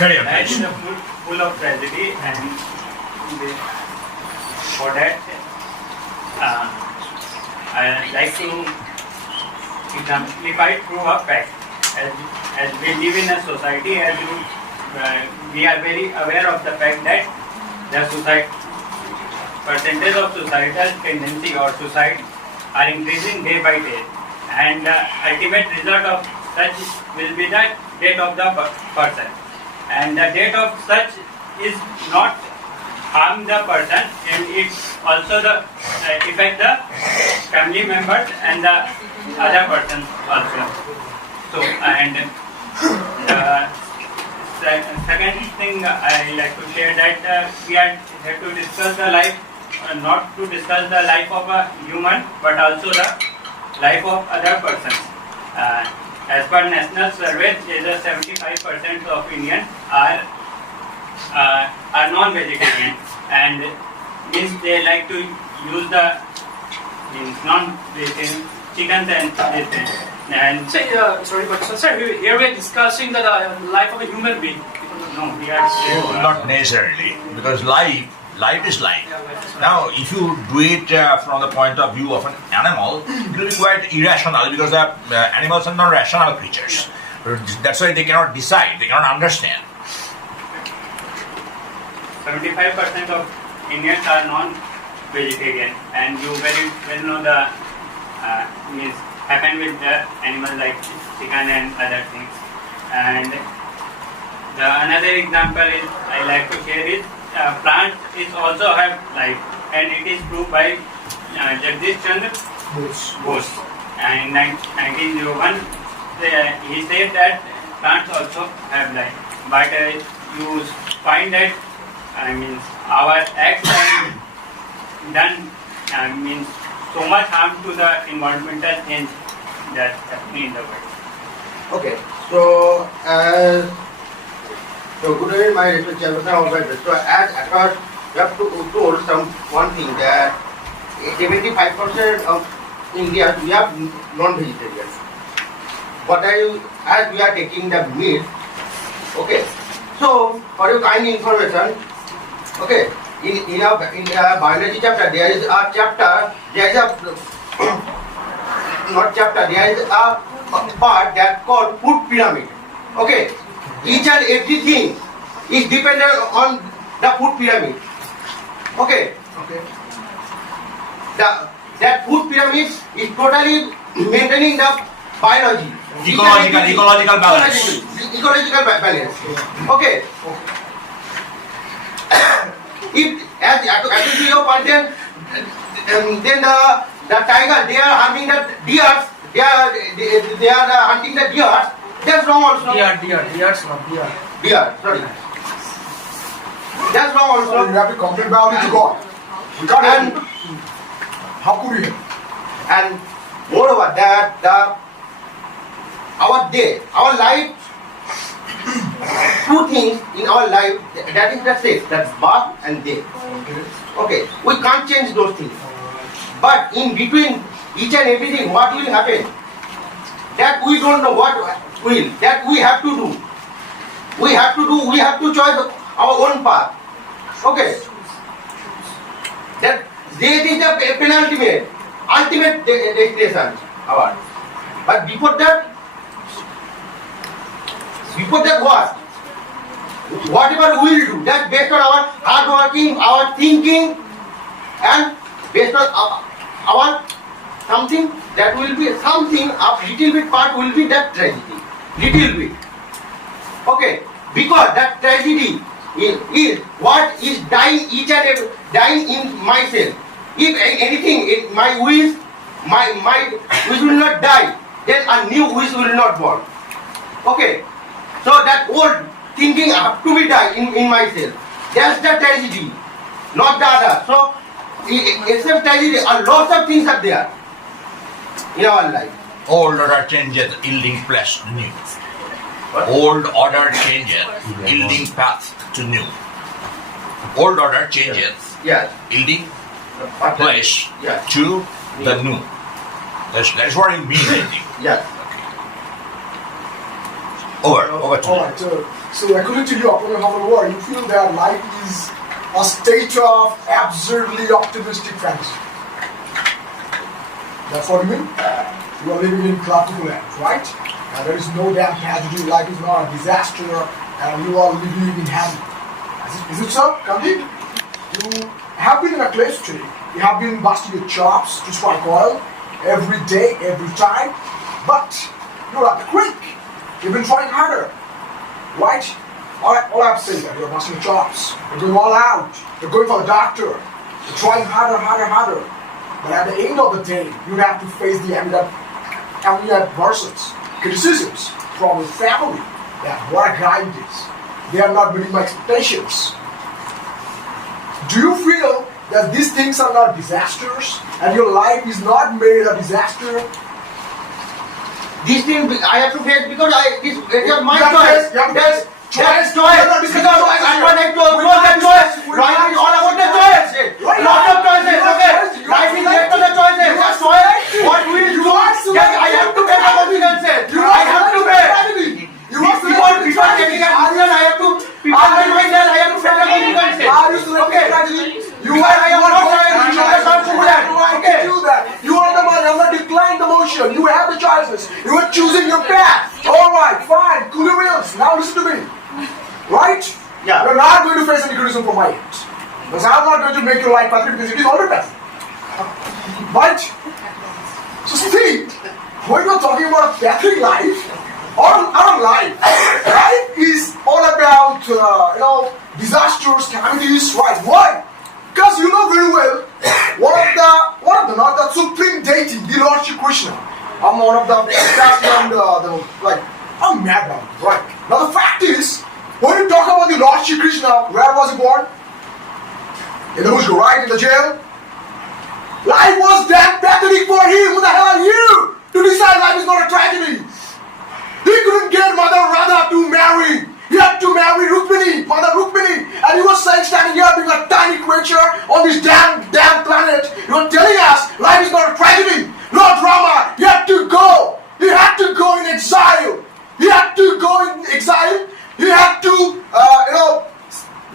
Carry on, Life please. is full of tragedy, and for that, I like to exemplify through a fact. As we live in a society, we are very aware of the fact that the percentage of suicidal tendency or suicide are increasing day by day, and the ultimate result of such will be the death of the person. And the death of such is not harm the person, and it also the affect the family members and the other person also. So, and the second thing I like to share that we have to discuss the life, not to discuss the life of a human, but also the life of other persons. As per national survey, 75% of Indians are non-vegetarian, and means they like to use the non-vegetarian chickens and this thing. And Sorry, but sir, here we are discussing the life of a human being. no, we are Not necessarily, because life is life. Now, if you do it from the point of view of an animal, it will be quite irrational because the animals are not rational creatures. That's why they cannot decide, they cannot understand. 75% of Indians are non-vegetarian, and you very well know the means happen with the animals like chicken and other things. And the another example is I like to share is plants is also have life, and it is proved by Jagdish Chandra Bose. And in 1901, he said that plants also have life, but you find that our acts have done means so much harm to the environmental change that's happening in the world. Okay, so good evening, my respected chairperson, all my best. So as at first, you have told one thing that 75% of India we have non-vegetarians. But as we are taking the meat, okay. So for your kind information, okay, in our biology chapter there is a chapter, there is a not chapter, there is a part that called food pyramid. Okay, each and everything is dependent on the food pyramid. Okay, that food pyramid is totally maintaining the biology. Ecological balance. Ecological balance. Okay. If as according to your point, then the tiger, they are harming the deers. They are hunting the deers. That's wrong also. Deers, not deer. Deer, sorry. That's wrong So also. you have to complain about it to God. We can't And help it. How could we? and moreover that our day, our life, two things in our life, that is the sex, that's birth and day. Okay, we can't change those things. But in between each and everything, what will happen? That we don't know what will. That we have to do. We have to choose our own path. Okay. That death is the penultimate, ultimate destination. Our. But before that what? Whatever we will do, that's based on our hard working, our thinking, and based on our something that will be something, a little bit part will be that tragedy. Little bit. Okay, because that tragedy is what is dying each and every, dying in myself. If anything in my wish, my wish will not die, then a new wish will not born. Okay, so that old thinking have to be die in myself. That's the tragedy, not the other. So except tragedy, a lot of things are there in our life. Old order changes, yielding place to new. Old order changes, yielding path to new. Old order changes, Yes. yielding place Yes. to the new. That's what you mean, I think. Yes. Over to you. Alright, so according to you, upon your humble word, you feel that life is a state of absurdly optimistic fantasy. That's what you mean? You are living in classical land, right? And there is no damn tragedy, life is not a disaster, and you are living in heaven. Is it so, Gandhi? You have been in a place today. You have been busting your chops to strike oil every day, every time, but you're at the creek. You've been trying harder, right? All I have to say is that you're busting your chops. You're going all out. You're going for the doctor. You're trying harder. But at the end of the day, you have to face the adversities, criticisms from your family. That what a guy it is. They are not meeting my expectations. Do you feel that these things are not disasters and your life is not made a disaster? These things I have to face because it is my You have choice. to face. That's choice. Because I'm not like to oppose that choice. Life is all about the choices. Lot of choices, okay? Life is based on the choices. That's choice. What will you do? Yes, I have to make a consequences. I have to make. Before taking a decision, I have to always myself, I have to make a consequences. Okay. You are not going to do that. You are the man. I'm not declining the motion. You have the choices. You are choosing your path. All right, fine. Cool your wheels. Now listen to me. Right? Yeah. You're not going to face any criticism from my end. Because I'm not going to make your life perfect because it is already perfect. Right? So see, when you're talking about a pathetic life, our life, life is all about disasters, calamities, right? Why? Because you know very well, not the supreme deity, the Lord Shri Krishna. I'm one of the best and I'm mad about it, right? Now the fact is, when you talk about the Lord Shri Krishna, where was he born? In the bush, right? In the jail? Life was that pathetic for him. Who the hell are you to decide life is not a tragedy? He couldn't get Mother Radha to marry. He had to marry Rukmini, Mother Rukmini. And he was saying, standing here being a tiny creature on this damn planet. He was telling us life is not a tragedy. Lord Rama, he had to go. He had to go in exile. He had to go in exile. He had to,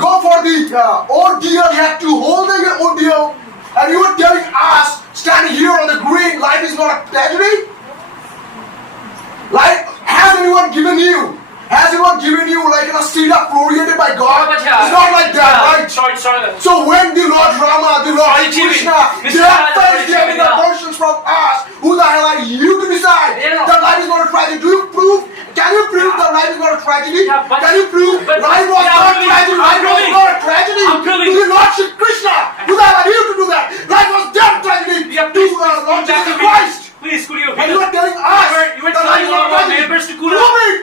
go for the ordeal. He had to hold the ordeal. And you were telling us, standing here on the green, life is not a tragedy? Life, has anyone given you like a seed of created by God? It's not like that, right? Sorry. So when the Lord Rama, the Lord Krishna, they are first getting abortions from us, who the hell are you to decide that life is not a tragedy? Can you prove that life is not a tragedy? Can you prove life was not a tragedy? Life was not a tragedy to the Lord Shri Krishna. Who the hell are you to do that? Life was damn tragedy to Lord Jesus Christ. Please, could you? And you are telling us You were telling all our neighbors to cool down.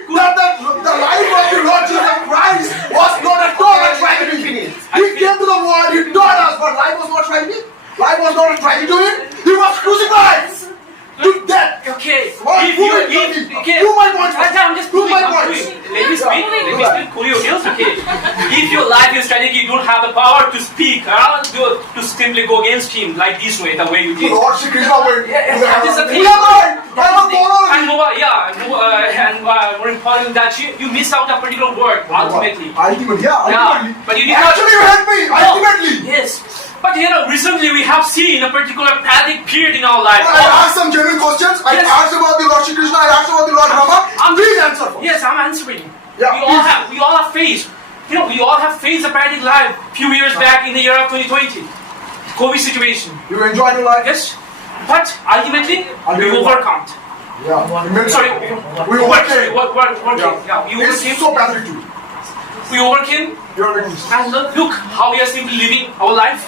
Prove that the life of the Lord Jesus Christ was not at all a tragedy. He came to the world, he taught us, but life was not tragedy. Life was not a tragedy to him. He was crucified to death. Okay. Do my point. I'm just Do proving. my I'm point. proving. Let me speak. Cool your heels, okay? If your life is tragic, you don't have the power to speak, to simply go against him like this way, the way you did. Lord Shri Krishna went. That is the thing. And more important that you miss out a particular word ultimately. Ultimately. But you did not. Actually, you helped me. Ultimately. Yes. But recently we have seen a particular tragic period in our life. I asked some genuine questions. I asked about the Lord Shri Krishna. I asked about the Lord Rama. Please answer first. Yes, I'm answering. Yeah, we all have faced. We all have faced a tragic life a few years back in the year of 2020. COVID situation. You enjoyed your life? Yes. But ultimately, we overcome. Yeah. Sorry. We overcame. We It's overcame. so pathetic too. We overcame. You're making this. And look how we are simply living our life.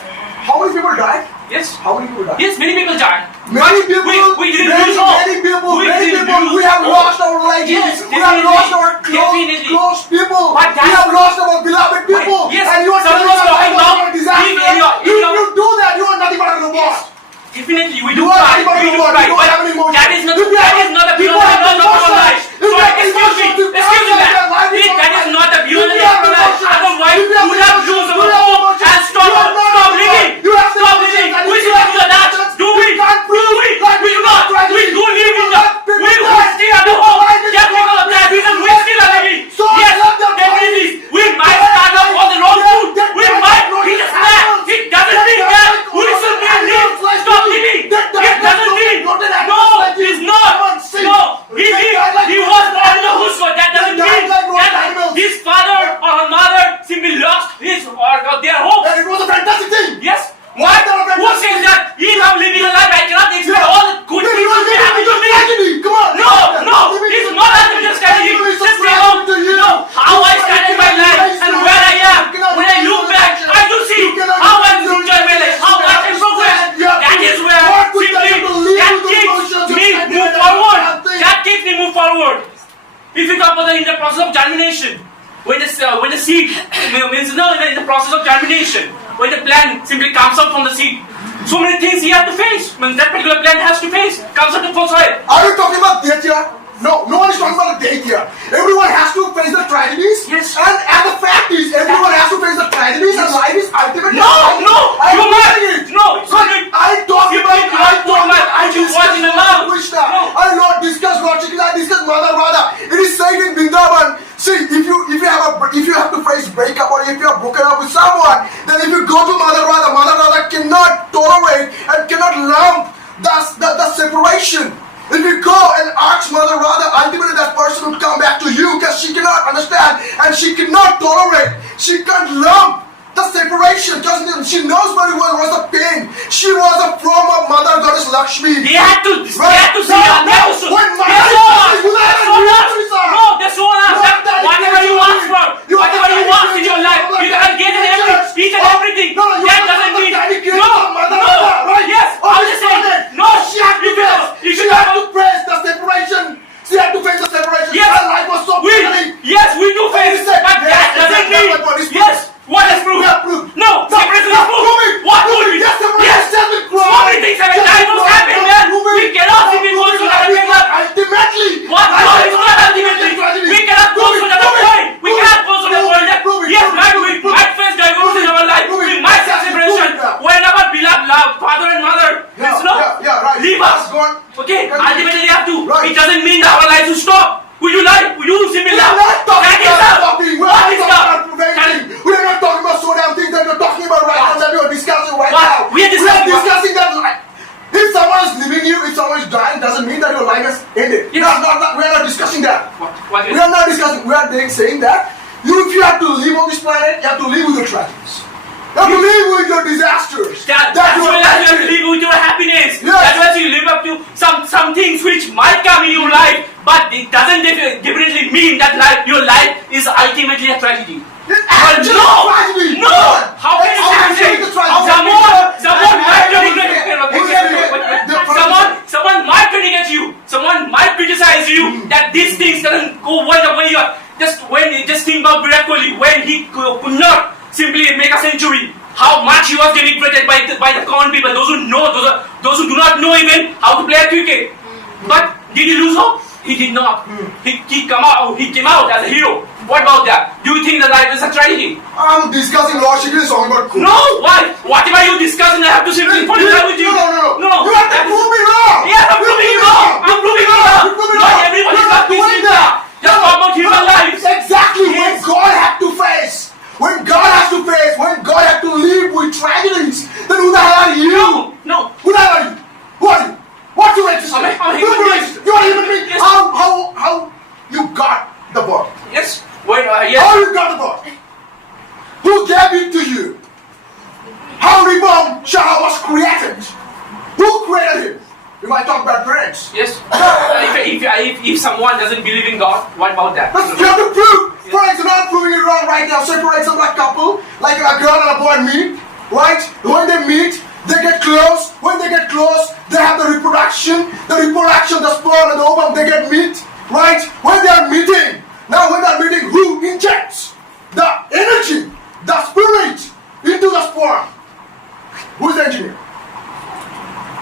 How many people died? Yes. How many people died? Yes, many people died. Many people. We didn't lose all. Many people. We We have lost our relatives. Yes, We have lost our definitely. close people. But We have lost our beloved people. Yes, And you are telling someone's us talking about now. a disaster. If You do that. You are nothing but a robot. Definitely, we You do are try. nothing but a We do robot. try. You don't have any emotion. That is not If you have- the people beyond have of our emotions. life. If you have Excuse emotions, me, you can't say that life is not that is not the beyond If of you have our life. emotions, Otherwise, if you have we would have emotions, used you our have hope emotions, and stop you are not living. a You have Stop emotions living. and We you should have do that. emotions. Do You it. can't prove it. life We is do not not. tragedy. We do live in You the. have people We die. stay at the You home. fight it. Get all of that reason. We still when the seed means in the process of germination, when the plant simply comes out from the seed, so many things he has to face. When that particular plant has to face, comes out to full soil. Are you talking about death here? No, no one is talking about death here. Everyone has to face the tragedies. Yes. And the fact is, everyone has to face the tragedies, and life is ultimately. No, you're mad. No, it's not. I talk You about. think I talk about. I just watch in the mouth. Krishna. No. I not discuss Lord Shri Krishna. I discuss Mother Radha. It is said in Vrindavan. See, if you have to face breakup, or if you are broken up with someone, then if you go to Mother Radha cannot tolerate and cannot lump the separation. If you go and ask Mother Radha, ultimately that person will come back to you because she cannot understand and she cannot tolerate. She can't lump the separation because she knows very well what's the pain. She was a form of Mother Goddess Lakshmi. They had to see that. They have to. When No, that's all us. Whatever you ask for, whatever you want in your life, you can get it each and everything. That doesn't mean no. Yes, I'm just saying. No, you should have to face the separation. She had to face the separation. Yes. Her life was so painful. Yes, we do face it, but that doesn't mean. Yes, what is proof? We have proof. No, separation is proof. Prove it. What Prove proof? it. Yes, separation Yes, has been so proven. many things have happened, man. We cannot simply go to that regular. Ultimately. What? No, it's not ultimately. We cannot go to that point. We cannot go to that point. Yes, we might face divorce in our life. We might face separation. When our beloved love, father and mother, Right. leave us. Okay, ultimately they have to. Right. It doesn't mean that our lives will stop. Will you lie? Will you simply We love? are not talking That is about love. stopping. We What are is not love? talking about preventing. We are not talking about so damn things that we're talking about right now that we are discussing right What? now. We are discussing that life. If someone is leaving you, if someone is dying, doesn't mean that your life has ended. Yes. We are not discussing that. What is We are not discussing. We are saying that if you have to live on this planet, you have to live with your tragedies. You have to live with your disasters. That's your why you have to live with your happiness. Yes. That's why you live up to some things which might come in your life, but it doesn't definitely mean that your life is ultimately a tragedy. It's But actually no, tragedy. no. How can you say the tragedy? someone might someone might criticate you. Someone might criticize you that these things doesn't go the way you are. Just think about Virat Kohli when he could not simply make a century. How much he was denigrated by the common people, those who know, those who do not know even how to play a cricket. But did he lose hope? He did not. He came out as a hero. What about that? Do you think that life is a tragedy? I'm discussing Lord Shri Krishna song about No, why? Whatever you discuss, I have to simply put it with you. No. You have to prove me wrong. Yes, I'm proving you wrong. I'm proving you wrong. Not everybody is not doing that. Just talk about human lives. Exactly. Yes. When God had to face, when God had to live with tragedies, then who the hell are you? No. Who the hell are you? Who are you? What's your register? I'm a Who's human your being. register? You are a human being. Yes. How you got the birth? Yes. Wait. Yes. How you got the birth? Who gave it to you? How Ribam Shah was created? Who created him? You might talk about parents. Yes. If someone doesn't believe in God, what about that? But you have to prove. For example, I'm proving it wrong right now. Say, for example, a couple, like a girl and a boy meet, right? When they meet, they get close. When they get close, they have the reproduction, the sperm and the ovum, they get meet, right? When they are meeting, who injects the energy, the spirit into the sperm? Who is the engineer?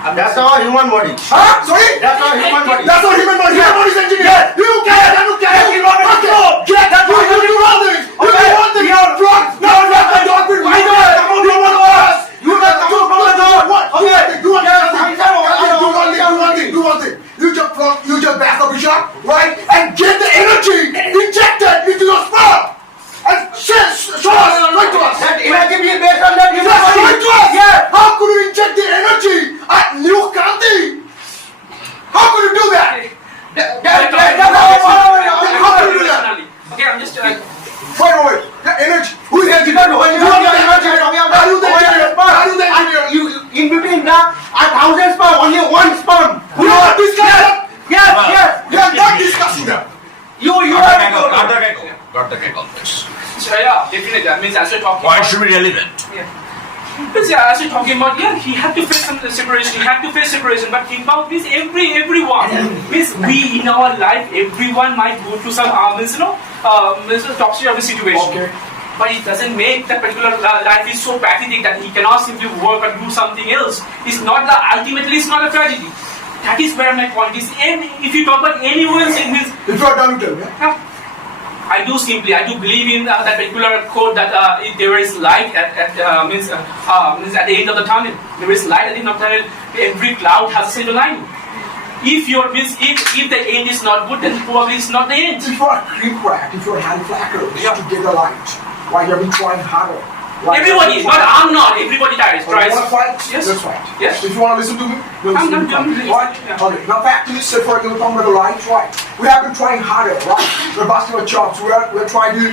That's our human body. Huh? Sorry? That's our human body. That's our human body. Yeah. Human body is engineer. Yeah. You can. You do one thing. You do one thing. Drugs. No, the dog will ride it. You want us. You want to do what? Okay. Do one thing. You just bath the bishop, right? And get the energy injected into your sperm. And show us, right to us. That imagine is based on that human Just body. right to us. Yeah. How could you inject the energy at New Kanti? How could you do that? That's how How could you do that? Okay, I'm just Wait. The energy. Who is the engineer? When you are are the engineer. Are you the engineer? Are you the engineer? You in between the 1,000 sperm, only one sperm. We are not discussing. Yes. We are not discussing that. You Got the gag always. yeah, definitely. That means as we're talking Point about, should be relevant. Because as we're talking about, he had to face some separation. He had to face separation. But think about this: everyone, means we in our life, everyone might go through some means a topsy-turvy situation. Okay. But it doesn't make that particular life is so pathetic that he cannot simply work or do something else. It's not the ultimately it's not a tragedy. That is where my point is. And if you talk about anyone's in his, If you are done, tell me. I do believe in that particular quote that if there is light means at the end of the tunnel. There is light at the end of the tunnel. Every cloud has a silver lining. If the end is not good, then probably it's not the end. If you are cream crack, if you are hand flackers Yeah. to get the light, why you have been trying harder? Why you have Everybody, been but trying- I'm not. Everybody tries. You want to fight? Yes. Let's fight. Yes. If you want to listen to me, we'll I'm listen to done. you. Right? Yeah. Okay. Now back to this, say for example, talking about the light, right? We have been trying harder, right? We're busting our chops. We're trying to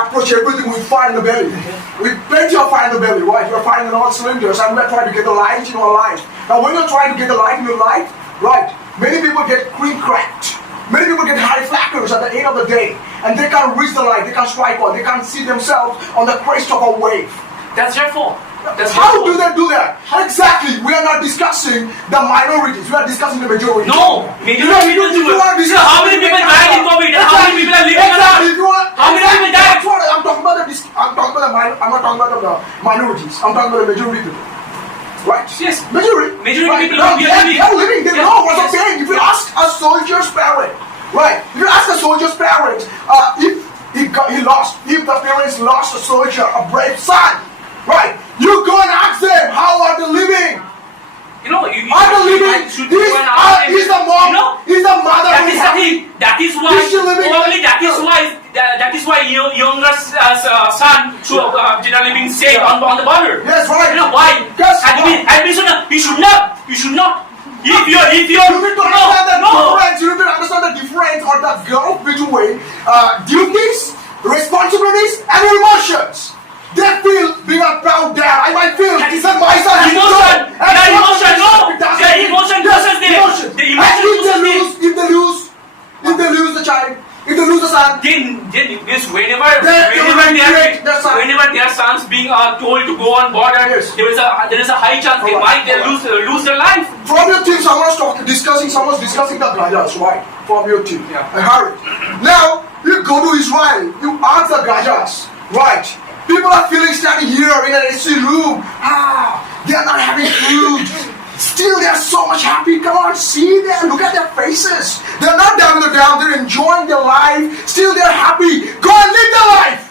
approach everything with fire in the belly. With plenty of fire in the belly, right? We're firing on all cylinders and we're trying to get the light in our life. Now when you're trying to get the light in your life, right? Many people get cream cracked. Many people get high flackers at the end of the day and they can't reach the light, they can't strike one, they can't see themselves on the crest of a wave. That's your fault. That's How your do fault. they do that? Exactly. We are not discussing the minorities. We are discussing the majority. No, majority people do If you want to it. So discuss how many the people majority- died in COVID? And how many people are living Exactly. around? If you want, How many people died? That's what I'm talking about. I'm talking about I'm not talking about the minorities. I'm talking about the majority people. Right? Yes. Majority. Majority right. people No, are they are living. They Yeah. know what I'm Yes. saying. If you Yeah. ask a soldier's parent, right? If you ask a soldier's parent, if if the parents lost a soldier, a brave son, right? You go and ask them how are they living. You know, you Are they living? should go and ask them. Is the mom? You know, Is the mother? that is the thing. That is why. Is she living Probably in the- that is why younger son should generally being safe on the border. Yes, right. You know why? Yes, Admission. You should not. You should not. If you're You need to understand the no. difference. You need to understand the difference or the gulf between duties, responsibilities, and emotions. They feel being a proud dad. I might feel That is that my son is emotion. good. And Their what emotion, my no. son doesn't Their feel. emotion Yes, process there. emotion. The And emotion if process they lose the child, if they lose the son, Then this whenever create their son. whenever their sons being told to go on border, Yes. there is a high chance they Alright, might lose their life. from your team, someone's discussing the Gajas, right? From your team. Yeah. I heard it. Now, you go to Israel, you ask the Gajas, right? People are feeling standing here in an AC room. They are not having food. Still, they are so much happy. Come on, see them. Look at their faces. They're not down in the ground. They're enjoying their life. Still, they're happy. Go and live their life.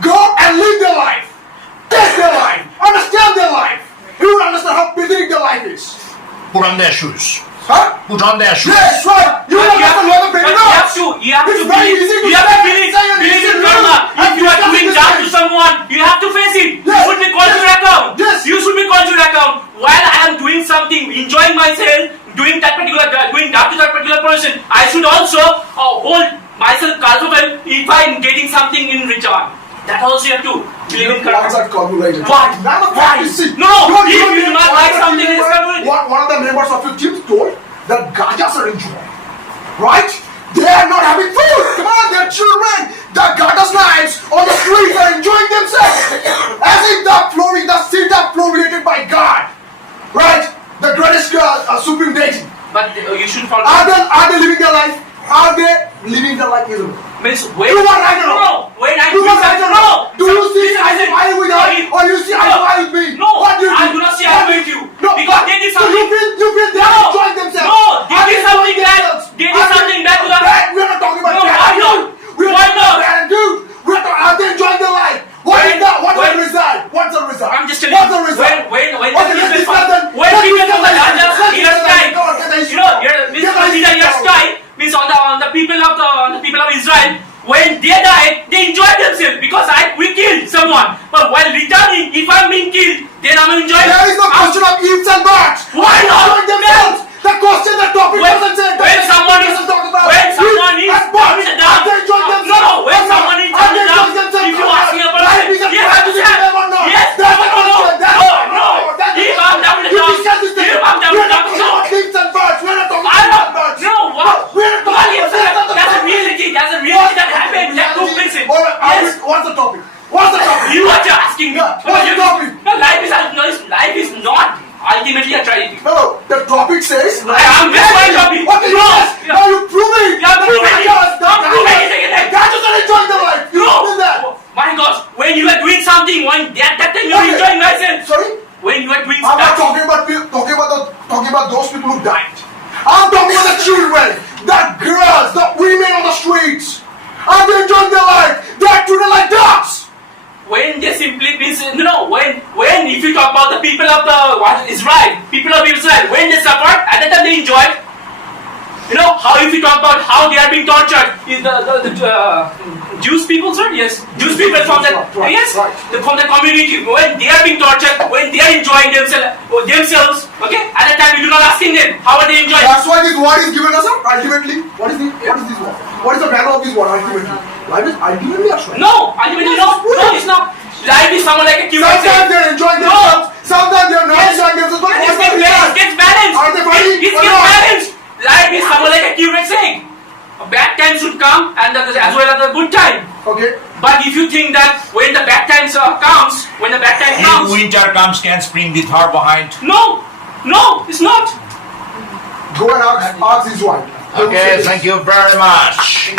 Go and live their life. Taste their life. Understand their life. You will understand how pathetic their life is. Put on their shoes. Huh? Put on their shoes. Yes, right. You But will understand what the but pathetic you have It's to very believe, easy to you have to say believe, and believe easy in to karma. do. If you are And doing discuss that this. to someone, you have to face it. You Yes. should be called to Yes. account. Yes. You should be called to account. While I am doing something, enjoying myself, doing that to that particular person, I should also hold myself culpable if I am getting something in return. That also you have to believe in Why is karma. that calculated? Why? Now the Why? fact is, see, No, if you do not like something, it's calculated. one of the members of your team told that Gajas are enjoying. Right? They are not having food. Come on, they're children. The Gajas' lives on the streets are enjoying themselves. As if the seat are created by God. Right? The greatest supreme deity. But you should follow. Are they living their life? Are they living their life? Means when You are right or wrong? no, when I You do are right or something, wrong? no. Do you see Listen, eye to eye with us, or you see eye to eye with me? No, What do you I do? do not see eye with you. No, Because they did so something. you feel they are enjoying themselves. No, they Are did enjoying something bad. themselves? They did Are something bad to them. We are not talking about No, bad why and not? good. We are Why talking about not? bad and good. Are they enjoying their life? What is that? What's the When- result? What's the result? I'm just telling What's the you. result? When Okay, let's discuss then. when Let's people discuss from the then. Gaza Let's in a discuss then. strike, Come on, get the issue. you know, this Get the issue consider your down. strike means on the people of Israel. When they died, they enjoyed themselves because we killed someone. But while returning, if I'm being killed, then I'm enjoying. There is no question of ifs and buts. Why not? Enjoying themselves. The question, the topic When- doesn't say. when someone is- doesn't talk about when someone ifs is and buts. down, Are they is right. People of Israel, when they suffered, at that time they enjoyed. You know, how if you talk about how they are being tortured, is the Jewish people, sir? Yes. Jewish people from the, Right, yes, right. from the community, when they are being tortured, when they are enjoying themselves, okay? At that time we do not asking them, how are they enjoying? That's why this word is given us ultimately. What is this word? What is the value of this word ultimately? Life is ultimately a choice. No, ultimately no, it's not. Life is someone like a cure. Sometimes they're enjoying themselves, sometimes they're not enjoying themselves, but what's the result? It gets balanced. Are they funny It or gets not? balanced. Life is someone like a curate saying. A bad time should come and as well as a good time. Okay. But if you think that when the bad times comes, when the bad time If comes, winter comes, can spring be far behind? no, it's not. Go and ask his wife. Okay, thank you very much.